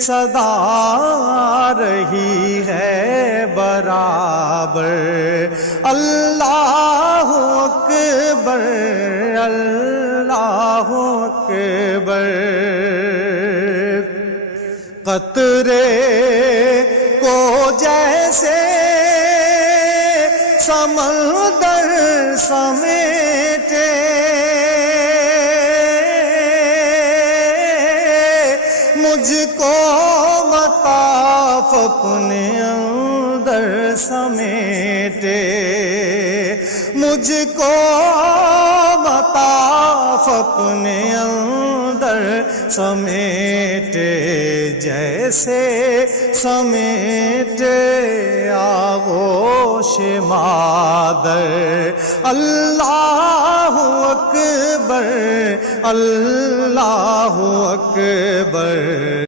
صدا رہی ہے برابر، اللہ اکبر اللہ اکبر۔ قطرے کو جیسے سمندر سمیٹے، مجھ کو مطاف اپنے اندر سمیٹے، مجھ کو مطاف اپنے اندر سمیٹے، جیسے سمیٹے آغوش مادر۔ اللہ اکبر اللہ اکبر۔